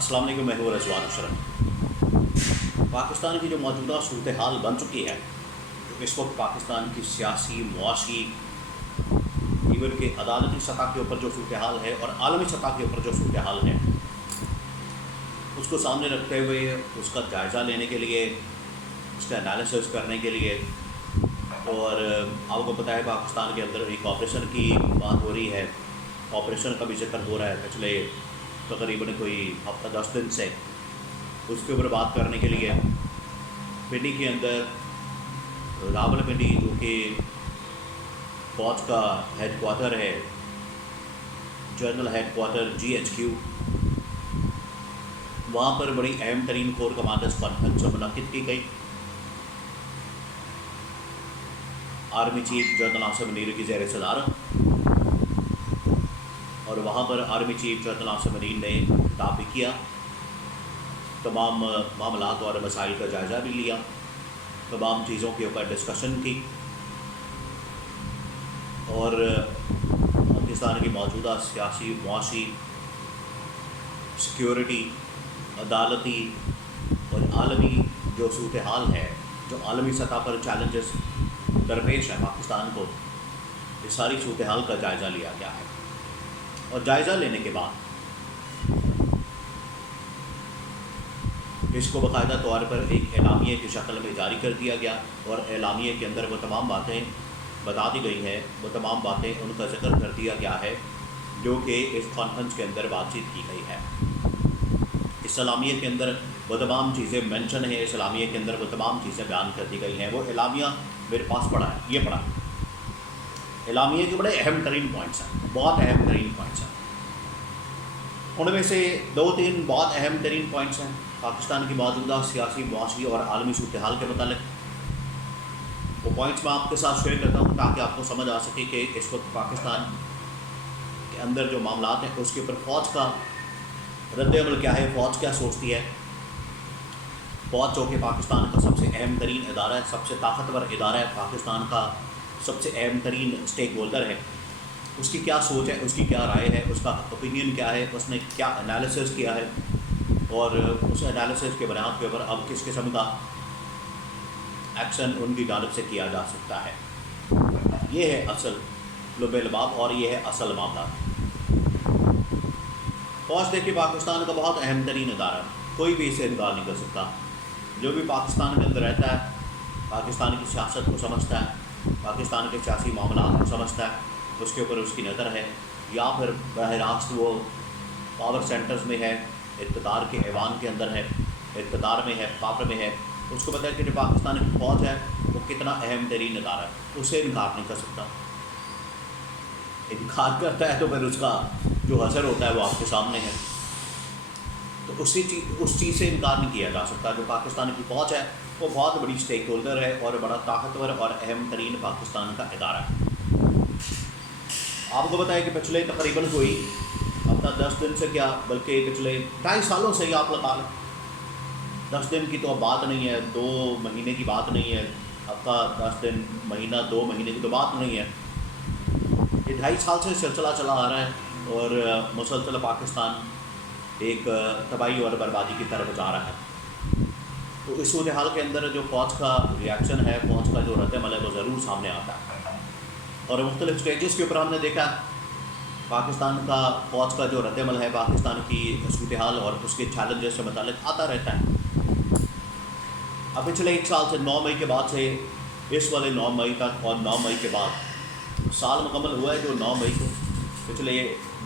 अस्सलाम वालेकुम, मैं हूं रजवान अशरफ। पाकिस्तान की जो मौजूदा सूरत हाल बन चुकी है, जो इस वक्त पाकिस्तान की सियासी, मुआशी, इवन के अदालती सतह के ऊपर जो सूरत हाल है और आलमी सतह के ऊपर जो सूरत हाल है, उसको सामने रखते हुए उसका जायज़ा लेने के लिए, उसका एनालिसिस करने के लिए, और आपको पता है पाकिस्तान के अंदर एक ऑपरेशन की बात हो रही है। ऑपरेशन का भी जिक्र हो रहा है पिछले तकरीबन कोई हफ्ता 10 दिन से। उसके ऊपर बात करने के लिए पिंडी के अंदर रावलपिंडी, जो कि फौज का हेड क्वार्टर है, जनरल हेड क्वार्टर GHQ, वहाँ पर बड़ी अहम तरीन कोर कमांडर्स कॉन्फ्रेंस मुनक़िद की गई। Army chief general Asim Munir की ज़ेर सदारत, और वहाँ पर army chief general Asim Munir ने खिताब भी किया, तमाम मामलात और मसाइल का जायज़ा भी लिया, तमाम चीज़ों के ऊपर डिस्कशन की, और पाकिस्तान की मौजूदा सियासी, मुआशी, सिक्योरिटी, अदालती और आलमी जो सूरत हाल है, जो आलमी सतह पर चैलेंजेस दरपेश है पाकिस्तान को, इस सारी सूरत हाल का जायज़ा लिया गया है। और जायज़ा लेने के बाद इसको बाकायदा तौर पर एक एलामिये की शक्ल में जारी कर दिया गया, और एलामिये के अंदर वो तमाम बातें बता दी गई हैं, वो तमाम बातें उनका जिक्र कर दिया गया है जो कि इस कॉन्फ्रेंस के अंदर बातचीत की गई है। इस एलामिये के अंदर वो तमाम चीज़ें मेंशन हैं, इस एलामिये के अंदर वो तमाम चीज़ें बयान कर दी गई हैं। वो एलामिया मेरे पास पड़ा है, ये पड़ा है। एलामिये के बड़े अहम तरीन पॉइंट्स हैं, बहुत अहम तरीन पॉइंट्स हैं। उनमें से 2-3 बहुत अहम तरीन पॉइंट्स हैं पाकिस्तान की मौजूदा सियासी, मुआशी और आलमी सूरत हाल के मतलब। वो पॉइंट्स मैं आपके साथ शेयर करता हूँ ताकि आपको समझ आ सके कि इस वक्त पाकिस्तान के अंदर जो मामलात हैं उसके ऊपर फ़ौज का रद्द-ए-अमल क्या है, फ़ौज क्या सोचती है। फ़ौज जो कि पाकिस्तान का सबसे अहम तरीन इदारा है, सबसे ताकतवर इदारा है, पाकिस्तान का सबसे अहम तरीन स्टेक होल्डर है, उसकी क्या सोच है, उसकी क्या राय है, उसका ओपिनियन क्या है, उसने क्या एनालिसिस किया है, और उस एनालिसिस के बुनियाद के ऊपर अब किस किस्म का एक्शन उनकी जानिब से किया जा सकता है। ये है असल लुब-ए-लबाब और ये है असल मामला। फ़ौज देखिए पाकिस्तान का बहुत अहम तरीन इदारा है, कोई भी इसे इनकार नहीं कर सकता। जो भी पाकिस्तान के अंदर रहता है, पाकिस्तान की सियासत को समझता है, पाकिस्तान के सियासी मामलात को समझता है, उसके ऊपर उसकी नज़र है, या फिर बरह रास्त वो पावर सेंटर्स में है, इक़्तिदार के ऐवान के अंदर है, इक़्तिदार में है, पावर में है, उसको पता है कि जो पाकिस्तान की फ़ौज है वो कितना अहम तरीन इदारा है, उसे इनकार नहीं कर सकता। इनकार करता है तो फिर उसका जो असर होता है वो आपके सामने है। तो उस चीज़ से इनकार नहीं किया जा सकता। जो पाकिस्तान की फ़ौज है वो बहुत बड़ी स्टेक होल्डर है और बड़ा ताकतवर और अहम तरीन पाकिस्तान का इदारा है। आपको बताया कि पिछले तकरीबन कोई अपना 10 दिन से क्या, बल्कि पिछले 2.5 सालों से ही आप लगा लें, 10 दिन की तो अब बात नहीं है, 2 महीने की बात नहीं है, हफ्ता 10 दिन, महीना 2 महीने की तो बात नहीं है। ये 2.5 साल से सिलसिला चला आ रहा है और मुसलसल पाकिस्तान एक तबाही और बर्बादी की तरफ जा रहा है। तो इस सूरत हाल के अंदर जो फ़ौज का रिएक्शन है, फ़ौज का जो रद्द-ए-अमल है वो ज़रूर सामने आता है। और मुख्तलिफ स्टेजेस के ऊपर हमने देखा पाकिस्तान का फ़ौज का जो रद्द-ए-अमल है, पाकिस्तान की सूरत हाल और उसके चैलेंजेस से मुताल्लिक़ आता रहता है। अब पिछले 1 साल से 9 मई के बाद से इस वाले 9 मई तक और 9 मई के बाद साल मुकम्मल हुआ है, जो 9 मई को, पिछले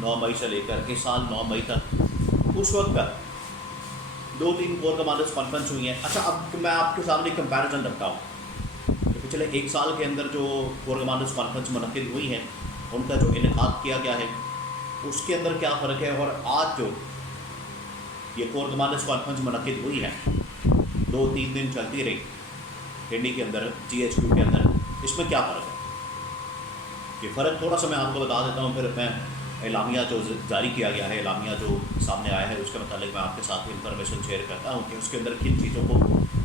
9 मई से लेकर इस साल 9 मई तक, उस वक्त तक 2-3 कोर कमांडर्स कॉन्फ्रेंस हुई हैं। अच्छा, अब मैं आपके सामने कंपैरिजन रखता हूँ कि पिछले 1 साल के अंदर जो कोर कमांडर्स कॉन्फ्रेंस मुनक़िद हुई हैं, उनका जो इनेकाद किया गया है उसके अंदर क्या फ़र्क है, और आज जो ये कोर कमांडर्स कॉन्फ्रेंस मुनक़िद हुई है, 2-3 दिन चलती रही पिंडी के अंदर, GHQ के अंदर, इसमें क्या फ़र्क है। ये फ़र्क थोड़ा सा मैं आपको बता देता हूँ, फिर मैं एलामिया जो जारी किया गया है, एलामिया जो सामने आया है, उसके मुतालिक मैं आपके साथ इन्फॉर्मेशन शेयर करता हूँ कि उसके अंदर किन चीज़ों को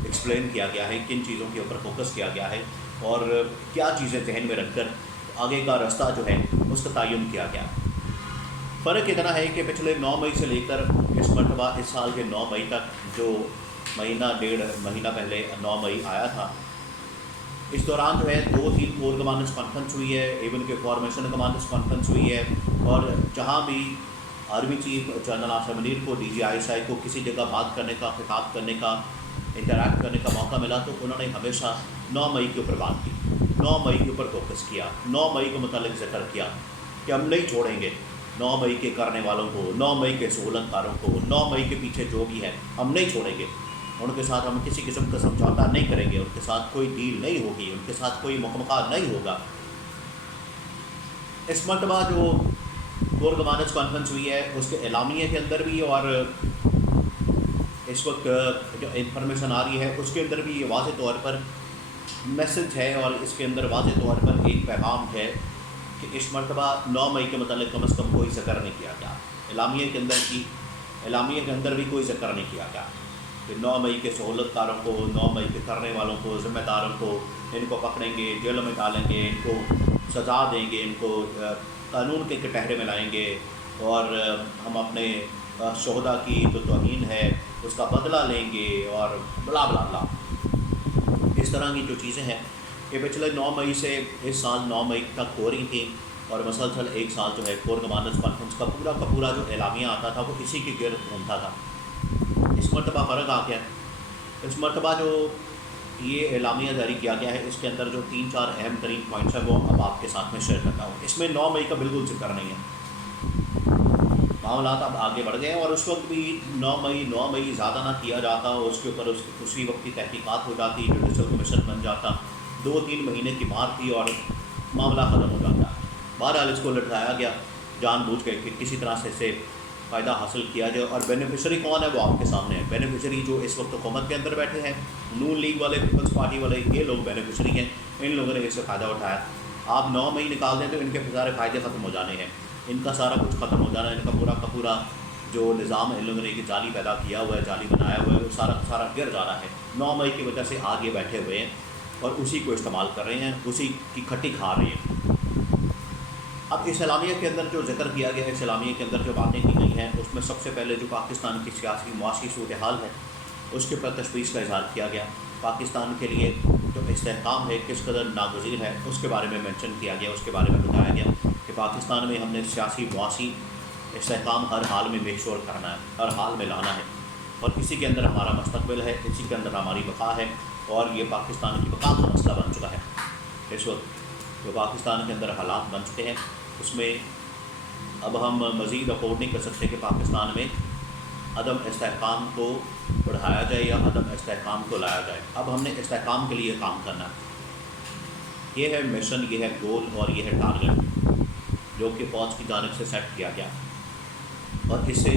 एक्सप्लेन किया गया है, किन चीज़ों के ऊपर फोकस किया गया है, और क्या चीज़ें जहन में रखकर आगे का रास्ता जो है उसका तयन किया गया। फ़र्क इतना है कि पिछले 9 मई से लेकर इस मरतबा इस साल के 9 मई तक जो महीना डेढ़ महीना पहले 9 मई आया था, इस दौरान जो है 2-3 कोर कमांडर्स कॉन्फ्रेंस हुई है, इवन के फॉर्मेशन कमांडर्स कॉन्फ्रेंस हुई है, और जहाँ भी army chief general Asim Munir को DGISI को किसी जगह बात करने का, खिताब करने का, इंटरैक्ट करने का मौका मिला तो उन्होंने हमेशा 9 मई के ऊपर बात की, 9 मई के ऊपर फोकस किया, 9 मई को मुतालिक ज़िक्र किया कि हम नहीं छोड़ेंगे 9 मई के करने वालों को, 9 मई के सहूलतकारों को, 9 मई के पीछे जो भी है हम नहीं छोड़ेंगे, उनके साथ हम किसी किस्म का समझौता नहीं करेंगे, उनके साथ कोई डील नहीं होगी, उनके साथ कोई मुकमका नहीं होगा। इस मरतबा जो कोर कमांडर्स कॉन्फ्रेंस हुई है उसके एलामिया के अंदर भी और इस वक्त जो इंफॉर्मेशन आ रही है उसके अंदर भी ये वाज़ेह तौर पर मैसेज है और इसके अंदर वाज़ेह तौर पर एक पैगाम है कि इस मरतबा 9 मई के मतलब कम अज़ कम कोई ज़िक्र नहीं किया गया, एलामिया के अंदर भी कोई ज़िक्र नहीं किया गया कि 9 मई के सहूलतकारों को, 9 मई के करने वालों को, ज़िम्मेदारों को इनको पकड़ेंगे, जेलों में डालेंगे, इनको सज़ा देंगे, इनको कानून के कटहरे में लाएंगे और हम अपने शोहदा की जो तौहीन है उसका बदला लेंगे और बला बला बला। इस तरह की जो चीज़ें हैं ये पिछले 9 मई से इस साल 9 मई तक हो रही थी और मसलसल एक साल जो है कोर कमांडर्स कॉन्फ्रेंस का पूरा जो एलामिया आता था वो इसी के गिर्द घूमता था। इस मरतबा फ़र्क आ गया, इस मरतबा जो ये एलामिया जारी किया गया है इसके अंदर जो 3-4 अहम तरीन पॉइंट्स हैं वो अब आपके साथ में शेयर करता हूँ। इसमें 9 मई का बिल्कुल जिक्र नहीं है, मामला अब आगे बढ़ गए हैं और उस वक्त भी 9 मई ज़्यादा ना किया जाता, उसके ऊपर उसकी उसी वक्त की तहकीकात हो जाती, जुडिशल कमीशन बन जाता, 2-3 महीने की मार थी और मामला ख़त्म हो जाता। बहरहाल इसको लटकाया गया जानबूझ के कि किसी तरह से इससे फ़ायदा हासिल किया जाए और बेनिफिशरी कौन है वो आपके सामने है। बेनिफिशरी जो इस वक्त हुकूमत के अंदर बैठे हैं, नून लीग वाले, पीपल्स पार्टी वाले, ये लोग बेनिफिशरी हैं, इन लोगों ने इससे फ़ायदा उठाया। आप 9 मई निकाल दें तो इनके सारे फ़ायदे ख़त्म हो जाने हैं, इनका सारा कुछ ख़त्म हो जाना है, इनका पूरा का पूरा जो निज़ाम इन लोगों ने एक जाली पैदा किया हुआ है, जाली बनाया हुआ है, वो सारा का सारा गिर जा रहा है। 9 मई की वजह से आगे बैठे हुए हैं और उसी को इस्तेमाल कर रहे हैं, उसी की खट्टी खा रहे हैं। अब इस एलामिया के अंदर जो जिक्र किया गया है, इस एलामिया के अंदर जो बातें की गई हैं उसमें सबसे पहले जो पाकिस्तान की सियासी मुआशी सूरत हाल है उसके ऊपर तशवीश का इज़हार किया गया। पाकिस्तान के लिए जो इस्तेहकाम है किस कदर नागज़ीर है उसके बारे में मेंशन किया गया, उसके बारे में बताया गया कि पाकिस्तान में हमने सियासी मुआशी इस्तेहकाम हर हाल में मेकश्योर करना है, हर हाल में लाना है और इसी के अंदर हमारा मुस्तक़बिल है, इसी के अंदर हमारी बका है और ये पाकिस्तान की बका का मसला बन चुका है। इस वक्त जो पाकिस्तान के अंदर हालात बन चुके हैं उसमें अब हम मज़ीद अफोर्ड नहीं कर सकते कि पाकिस्तान में अदम इस्तेहकाम को बढ़ाया जाए या अदम इस्तेहकाम को लाया जाए। अब हमने इस्तेहकाम के लिए काम करना है, ये है मिशन, ये है गोल और ये है टारगेट जो कि फ़ौज की जानिब से सेट किया गया। और इससे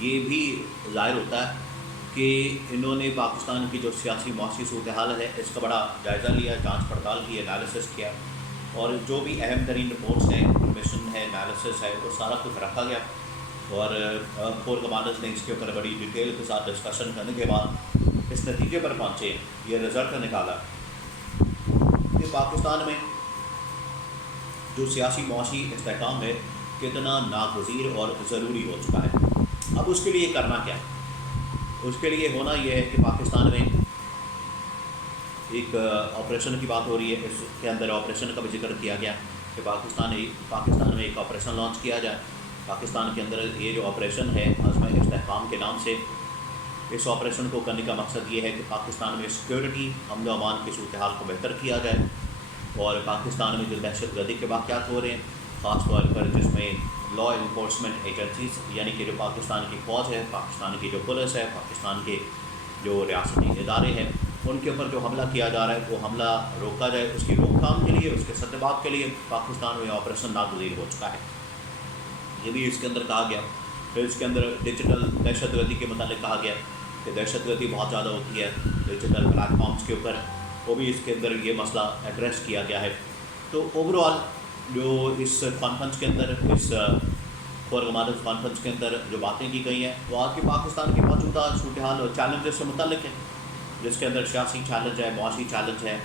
ये भी ज़ाहिर होता है कि इन्होंने पाकिस्तान की जो सियासी मुआशी सूरत हाल है इसका बड़ा जायज़ा लिया, जांच पड़ताल की, एनालिसिस किया और जो भी अहम तरीन रिपोर्ट्स हैं, इंफॉर्मेशन है, एनालिसिस है, वो सारा कुछ रखा गया और कोर कमांडर्स ने इसके ऊपर बड़ी डिटेल के साथ डिस्कशन करने के बाद इस नतीजे पर पहुँचे, ये रिज़ल्ट निकाला कि पाकिस्तान में जो सियासी मुआशी इस्तेहकाम है कितना नागज़ीर और ज़रूरी हो चुका है। अब उसके लिए करना क्या है? उसके लिए होना यह है कि पाकिस्तान में एक ऑपरेशन की बात हो रही है, इसके अंदर ऑपरेशन का भी जिक्र किया गया कि पाकिस्तान में एक ऑपरेशन लॉन्च किया जाए। पाकिस्तान के अंदर ये जो ऑपरेशन है आज़म इस्तेहकाम के नाम से, इस ऑपरेशन को करने का मकसद ये है कि पाकिस्तान में सिक्योरिटी, अमन व अमान की सूरत हाल को बेहतर किया जाए और पाकिस्तान में जो दहशत गर्दी के वाक़यात हो रहे हैं ख़ास तौर पर जिसमें लॉ इन्फोर्समेंट एजेंसीज यानी कि जो पाकिस्तान की फ़ौज है, पाकिस्तान की जो पुलिस है, पाकिस्तान के जो रियासती इदारे हैं, उनके ऊपर जो हमला किया जा रहा है वो हमला रोका जाए। उसकी रोकथाम के लिए, उसके सद्देबाब के लिए पाकिस्तान में ऑपरेशन नागज़ीर हो चुका है, ये भी इसके अंदर कहा गया। फिर इसके अंदर डिजिटल दहशत गर्दी के मतलब कहा गया कि दहशत गर्दी बहुत ज़्यादा होती है डिजिटल प्लेटफॉर्म्स के ऊपर, वो भी इसके अंदर ये मसला एड्रेस किया गया है। तो ओवरऑल जो इस कॉन्फ्रेंस के अंदर, इस कोर कमांडर्स कॉन्फ्रेंस के अंदर जो बातें की गई हैं वो आज के पाकिस्तान की मौजूदा सूरत हाल और चैलेंजेस से मुतल्लिक़ है, जिसके अंदर सियासी चैलेंज है, मुआशी चैलेंज है,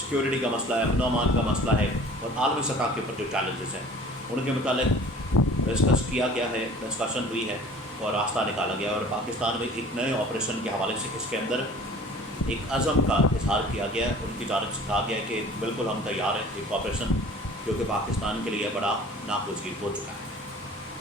सिक्योरिटी का मसला है, अमन अमान का मसला है और आलमी सतह के ऊपर जो चैलेंजेस हैं उनके मुतालिक ڈسکس کیا گیا ہے، ڈسکشن ہوئی ہے اور راستہ نکالا گیا، اور پاکستان میں ایک نئے آپریشن کے حوالے سے اس کے اندر ایک عزم کا اظہار کیا گیا ہے۔ ان کی جانب سے کہا گیا ہے کہ بالکل ہم تیار ہیں، ایک آپریشن جو کہ پاکستان کے لیے بڑا ناگزیر ہو چکا ہے۔